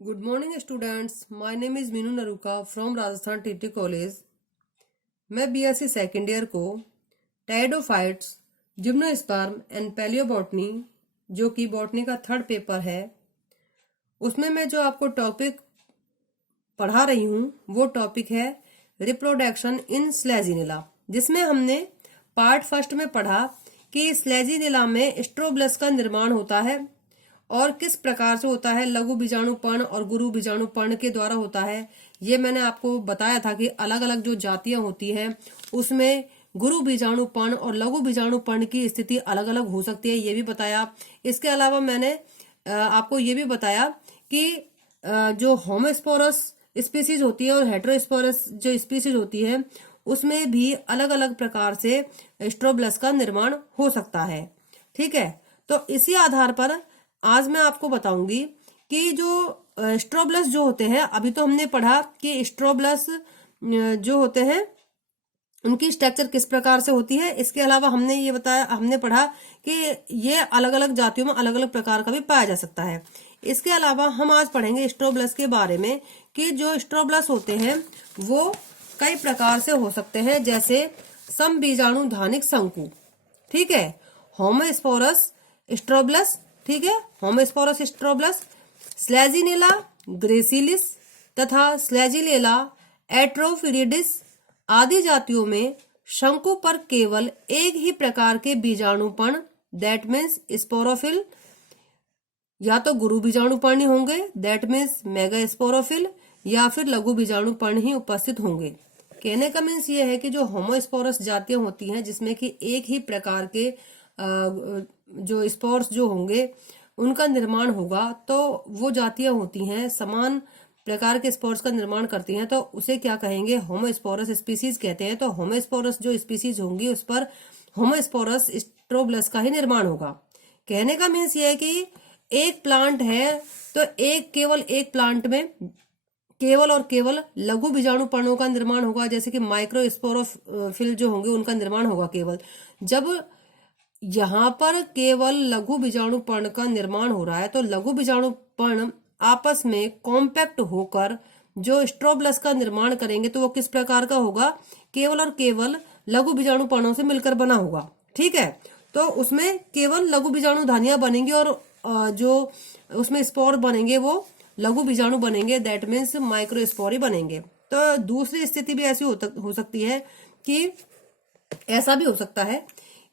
Good morning students. My name is Meenu Naruka from Rajasthan TT college. मैं BSc second year को pteridophytes, gymnosperm and palaeobotany जो कि botany का third paper है, उसमें मैं जो आपको टॉपिक पढ़ा रही हूँ वो टॉपिक है रिप्रोडक्शन इन स्लेजिनिला, जिसमें हमने पार्ट फर्स्ट में पढ़ा कि स्लेजिनिला में स्ट्रोब्लस का निर्माण होता है और किस प्रकार से होता है, लघु बीजाणुपर्ण और गुरु बीजाणुपर्ण के द्वारा होता है। ये मैंने आपको बताया था कि अलग अलग जो जातियां होती हैं उसमें गुरु बीजाणुपर्ण और लघु बीजाणुपर्ण की स्थिति अलग अलग हो सकती है, ये भी बताया। इसके अलावा मैंने आपको ये भी बताया कि जो होमोस्पोरस स्पीसीज होती है और हेटेरोस्पोरस जो स्पीसीज होती है उसमें भी अलग अलग प्रकार से स्ट्रोब्लस का निर्माण हो सकता है। ठीक है, तो इसी आधार पर आज मैं आपको बताऊंगी कि जो स्ट्रोब्लस जो होते हैं, अभी तो हमने पढ़ा कि स्ट्रोब्लस जो होते हैं उनकी स्ट्रक्चर किस प्रकार से होती है। इसके अलावा हमने पढ़ा कि ये अलग अलग जातियों में अलग अलग प्रकार का भी पाया जा सकता है। इसके अलावा हम आज पढ़ेंगे स्ट्रोब्लस के बारे में कि जो स्ट्रोब्लस होते हैं वो कई प्रकार से हो सकते हैं, जैसे समबीजाणुधानिक शंकु, ठीक है, होमोस्पोरस स्ट्रोब्लस, ठीक है, होमोस्पोरस स्ट्रोब्लस, स्लेजिनिला ग्रेसिलिस तथा स्लेजिनिला एट्रोफिरिडिस आदि जातियों में शंकु पर केवल एक ही प्रकार के बीजाणुपर्ण, दैट मीन्स स्पोरोफिल, या तो गुरु बीजाणुपर्ण होंगे, दैट मीन्स मेगा स्पोरोफिल, या फिर लघु बीजाणुपर्ण ही उपस्थित होंगे। कहने का मीन्स ये है कि जो होमोस्पोरस जातियां होती हैं जिसमें कि एक ही प्रकार के जो स्पोर्स जो होंगे उनका निर्माण होगा, तो वो जातियां होती हैं समान प्रकार के स्पोर्स का निर्माण करती हैं, तो उसे क्या कहेंगे, होमोस्पोरस स्पीसीज कहते हैं। तो होमोस्पोरस जो स्पीसीज होंगी उस पर होमोस्पोरस स्ट्रोब्लस का ही निर्माण होगा। कहने का मीन्स ये है कि एक प्लांट है तो केवल एक प्लांट में केवल और केवल लघु बीजाणुपर्णों का निर्माण होगा, जैसे कि माइक्रोस्पोरोफिल जो होंगे उनका निर्माण होगा केवल। जब यहाँ पर केवल लघु बीजाणुपर्ण का निर्माण हो रहा है तो लघु बीजाणुपर्ण आपस में कॉम्पैक्ट होकर जो स्ट्रोब्लस का निर्माण करेंगे तो वो किस प्रकार का होगा, केवल और केवल लघु बीजाणुपर्णों से मिलकर बना होगा। ठीक है, तो उसमें केवल लघु बीजाणुधानियां बनेंगी और जो उसमें स्पोर बनेंगे वो लघु बीजाणु बनेंगे, दैट मीन्स माइक्रोस्पोरी बनेंगे। तो दूसरी स्थिति भी ऐसी हो सकती है कि ऐसा भी हो सकता है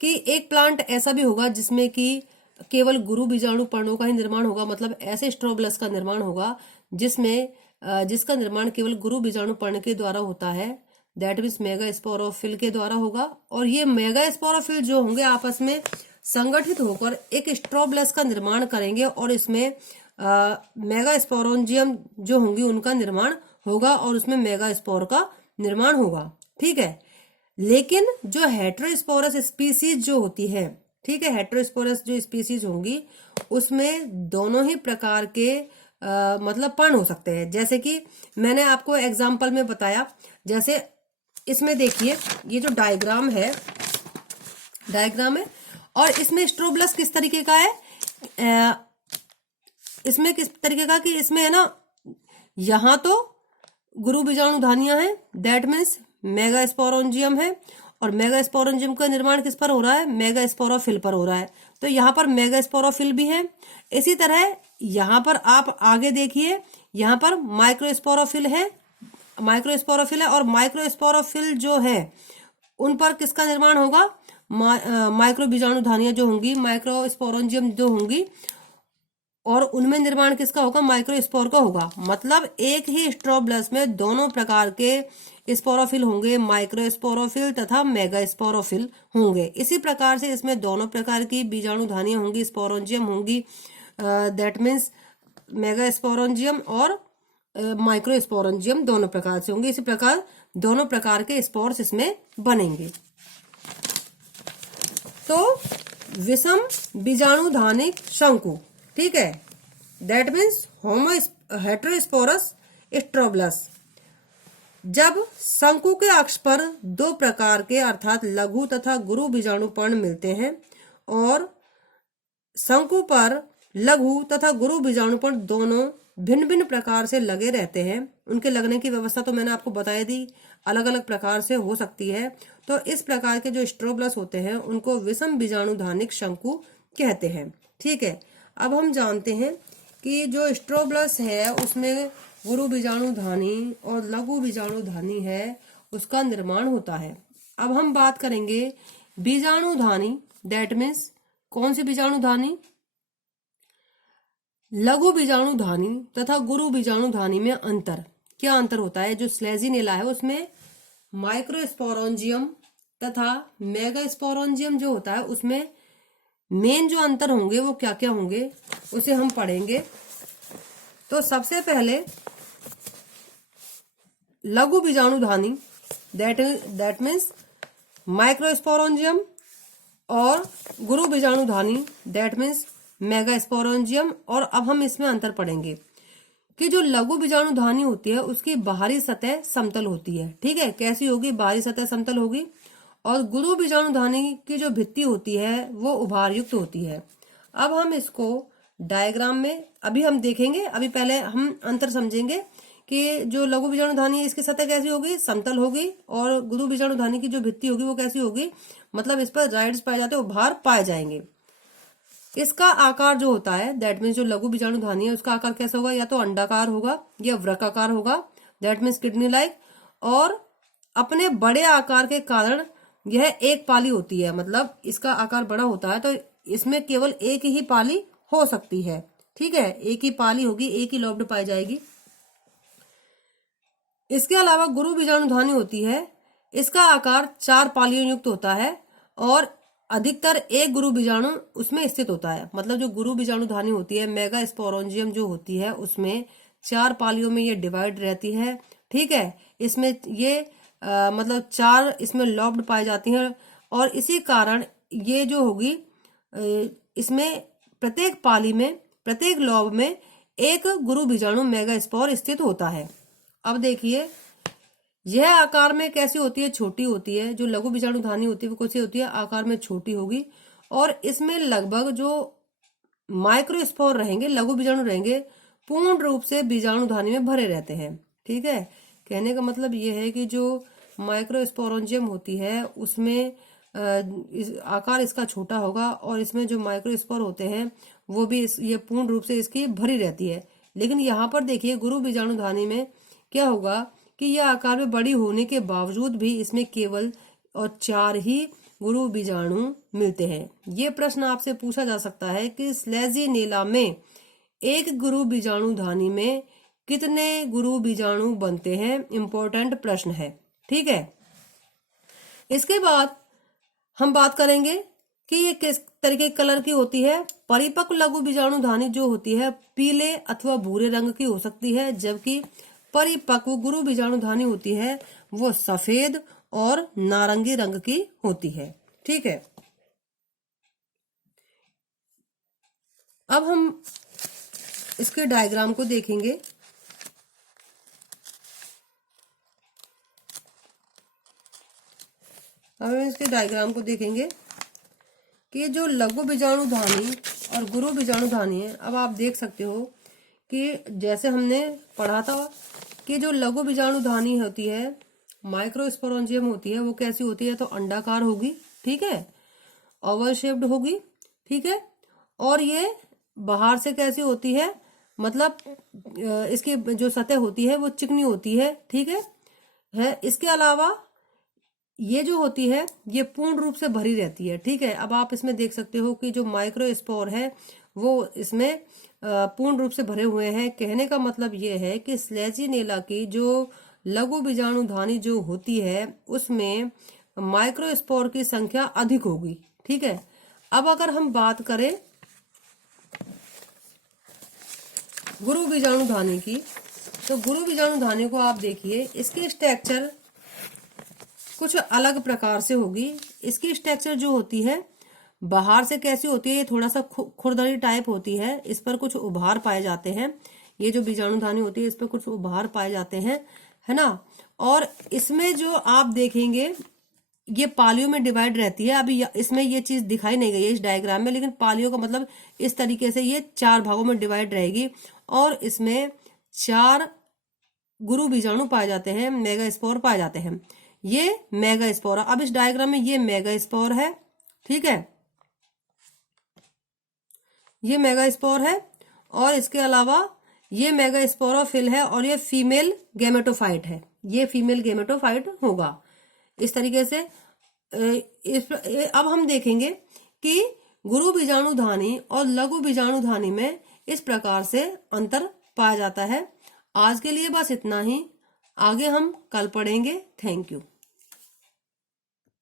कि एक प्लांट ऐसा भी होगा जिसमें कि केवल गुरु बीजाणुपर्णों का ही निर्माण होगा, मतलब ऐसे स्ट्रोब्लस का निर्माण होगा जिसका निर्माण केवल गुरु बीजाणुपर्ण के द्वारा होता है, दैट मीन्स मेगा स्पोरोफिल के द्वारा होगा। और ये मेगा स्पोरोफिल जो होंगे आपस में संगठित होकर एक स्ट्रोब्लस का निर्माण करेंगे और इसमें मेगा स्पोरोंजियम जो होंगी उनका निर्माण होगा और उसमें मेगा स्पोर का निर्माण होगा। ठीक है, लेकिन जो हेटेरोस्पोरस स्पीसीज जो होती है, ठीक है, हेटेरोस्पोरस जो स्पीसीज होंगी उसमें दोनों ही प्रकार के मतलब पर्ण हो सकते हैं। जैसे कि मैंने आपको एग्जांपल में बताया, जैसे इसमें देखिए ये जो डायग्राम है और इसमें स्ट्रोब्लस किस तरीके का है, इसमें किस तरीके का कि इसमें है ना, यहां तो गुरु बीजाणुधानियां हैं, दैट मीन्स मेगा स्पोरोंजियम है, और मेगा स्पोरोंजियम का निर्माण किस पर हो रहा है, मेगा स्पोरोफिल पर हो रहा है। तो यहाँ पर मेगा स्पोरोफिल भी है। इसी तरह यहाँ पर आप आगे देखिए, यहाँ पर माइक्रोस्पोरोफिल है और माइक्रोस्पोरोफिल जो है उन पर किसका निर्माण होगा, माइक्रो बीजाणुधानियां जो होंगी, माइक्रोस्पोरोंजियम जो होंगी, और उनमें निर्माण किसका होगा, माइक्रोस्पोर का होगा। मतलब एक ही स्ट्रोब्लस में दोनों प्रकार के स्पोरोफिल होंगे, माइक्रोस्पोरोफिल तथा मेगा स्पोरोफिल होंगे। इसी प्रकार से इसमें दोनों प्रकार की बीजाणुधानियां होंगी, स्पोरोंजियम होंगी, दैट मीन्स मेगा स्पोरोंजियम और माइक्रोस्पोरोंजियम दोनों प्रकार से होंगे। इसी प्रकार दोनों प्रकार के स्पोर्स इसमें बनेंगे। तो विषम बीजाणुधानिक शंकु, ठीक है, दैट मीन्स हेटेरोस्पोरस स्ट्रोब्लस। जब शंकु के अक्ष पर दो प्रकार के अर्थात लघु तथा गुरु बीजाणुपर्ण मिलते हैं और शंकु पर लघु तथा गुरु बीजाणुपर्ण दोनों भिन्न भिन्न प्रकार से लगे रहते हैं। उनके लगने की व्यवस्था तो मैंने आपको बताई दी, अलग अलग प्रकार से हो सकती है। तो इस प्रकार के जो स्ट्रोब्लस होते हैं उनको विषम बीजाणुधानिक शंकु कहते हैं। ठीक है, अब हम जानते हैं कि जो स्ट्रोब्लस है उसमें गुरु बीजाणुधानी और लघु बीजाणुधानी है, उसका निर्माण होता है। अब हम बात करेंगे बीजाणुधानी, दैट मीन्स कौन सी बीजाणुधानी, लघु बीजाणुधानी तथा गुरु बीजाणुधानी में अंतर। क्या अंतर होता है? जो स्लेजिनेला है उसमें माइक्रोस्पोरोंजियम तथा मेगास्पोरोंजियम जो होता है उसमें मेन जो अंतर होंगे वो क्या क्या होंगे उसे हम पढ़ेंगे। तो सबसे पहले लघु बीजाणुधानी, दैट मीन्स माइक्रोस्पोरोंजियम, और गुरु बीजाणुधानी दैट मीन्स मेगास्पोरोंजियम। और अब हम इसमें अंतर पढ़ेंगे कि जो लघु बीजाणुधानी होती है उसकी बाहरी सतह समतल होती है। ठीक है, कैसी होगी? बाहरी सतह समतल होगी। और गुरु बीजाणुधानी की जो भित्ति होती है वो उभार युक्त होती है। अब हम इसको डायग्राम में अभी हम देखेंगे। अभी पहले हम अंतर समझेंगे कि जो लघु बीजाणुधानी है इसकी सतह कैसी होगी? समतल होगी। और गुरु बीजाणुधानी की जो भित्ति होगी वो कैसी होगी? मतलब इस पर राइड्स पाए जाते हैं, उभार पाए जाएंगे। इसका आकार जो होता है, दैट मीन्स जो लघु बीजाणुधानी है उसका आकार कैसा होगा? या तो अंडाकार होगा या वृक्काकार होगा, दैट मीन्स किडनी लाइक। और अपने बड़े आकार के कारण यह एक पाली होती है, मतलब इसका आकार बड़ा होता है तो इसमें केवल एक ही पाली हो सकती है। ठीक है, एक ही पाली होगी, एक ही लॉब्ड पाई जाएगी। इसके अलावा गुरु बीजाणुधानी होती है, इसका आकार 4 पालियों युक्त होता है और अधिकतर एक गुरु बीजाणु उसमें स्थित होता है। मतलब जो गुरु बीजाणुधानी होती है, मेगास्पोरोंजियम जो होती है, उसमें 4 पालियों में ये डिवाइड रहती है। ठीक है, इसमें ये मतलब 4 इसमें लॉब्ड पाई जाती हैं और इसी कारण ये जो होगी इसमें प्रत्येक पाली में, प्रत्येक लॉब में एक गुरु बीजाणु मेगास्पोर स्थित होता है। अब देखिए यह आकार में कैसी होती है? छोटी होती है। जो लघु बीजाणुधानी होती है वो कैसी होती है? आकार में छोटी होगी। और इसमें लगभग जो माइक्रोस्पोर रहेंगे, लघु बीजाणु रहेंगे, पूर्ण रूप से बीजाणुधानी में भरे रहते हैं। ठीक है, कहने का मतलब ये है कि जो माइक्रोस्पोरोंजियम होती है उसमें आकार इसका छोटा होगा और इसमें जो माइक्रोस्पोर होते हैं वो भी ये पूर्ण रूप से इसकी भरी रहती है। लेकिन यहाँ पर देखिए गुरु बीजाणुधानी में क्या होगा कि यह आकार में बड़ी होने के बावजूद भी इसमें केवल और 4 ही गुरु बीजाणु मिलते हैं। ये प्रश्न आपसे पूछा जा सकता है कि स्लेजिनेला में एक गुरु बीजाणुधानी में कितने गुरु बीजाणु बनते हैं? इंपॉर्टेंट प्रश्न है। ठीक है, इसके बाद हम बात करेंगे कि ये किस तरीके की कलर की होती है। परिपक्व लघु बीजाणुधानी जो होती है पीले अथवा भूरे रंग की हो सकती है, जबकि परिपक्व गुरु बीजाणुधानी होती है वो सफेद और नारंगी रंग की होती है। ठीक है, अब हम इसके डायग्राम को देखेंगे। अब हम इसके डायग्राम को देखेंगे कि जो लघु बीजाणुधानी और गुरु बीजाणुधानी है। अब आप देख सकते हो कि जैसे हमने पढ़ा था कि जो लघु बीजाणुधानी होती है, माइक्रोस्पोरोंजियम होती है, वो कैसी होती है? तो अंडाकार होगी। ठीक है, ओवल शेप्ड होगी। ठीक है, और ये बाहर से कैसी होती है? मतलब इसकी जो सतह होती है वो चिकनी होती है। ठीक है, इसके अलावा ये जो होती है ये पूर्ण रूप से भरी रहती है। ठीक है, अब आप इसमें देख सकते हो कि जो माइक्रोस्पोर है वो इसमें पूर्ण रूप से भरे हुए हैं। कहने का मतलब ये है कि स्लेजिनेला की जो लघु बीजाणुधानी जो होती है उसमें माइक्रोस्पोर की संख्या अधिक होगी। ठीक है, अब अगर हम बात करें गुरु बीजाणुधानी की, तो गुरु बीजाणुधानी को आप देखिए, इसकी स्ट्रक्चर कुछ अलग प्रकार से होगी। इसकी स्ट्रक्चर जो होती है बाहर से कैसी होती है? ये थोड़ा सा खुरदरी टाइप होती है, इस पर कुछ उभार पाए जाते हैं। ये जो बीजाणुधानी होती है इस पर कुछ उभार पाए जाते हैं, है ना। और इसमें जो आप देखेंगे ये पालियों में डिवाइड रहती है। अभी इसमें ये चीज दिखाई नहीं गई है इस डायग्राम में, लेकिन पालियों का मतलब इस तरीके से ये 4 भागों में डिवाइड रहेगी और इसमें 4 गुरु बीजाणु पाए जाते हैं, मेगास्पोर पाए जाते हैं। ये मेगास्पोर, अब इस डायग्राम में ये मेगास्पोर है, ठीक है, ये मेगास्पोर है, और इसके अलावा ये मेगास्पोरोफिल है, और ये फीमेल गैमेटोफाइट है, ये फीमेल गैमेटोफाइट होगा। इस तरीके से अब हम देखेंगे कि गुरु बीजाणुधानी और लघु बीजाणुधानी में इस प्रकार से अंतर पाया जाता है। आज के लिए बस इतना ही, आगे हम कल पढ़ेंगे। Thank you.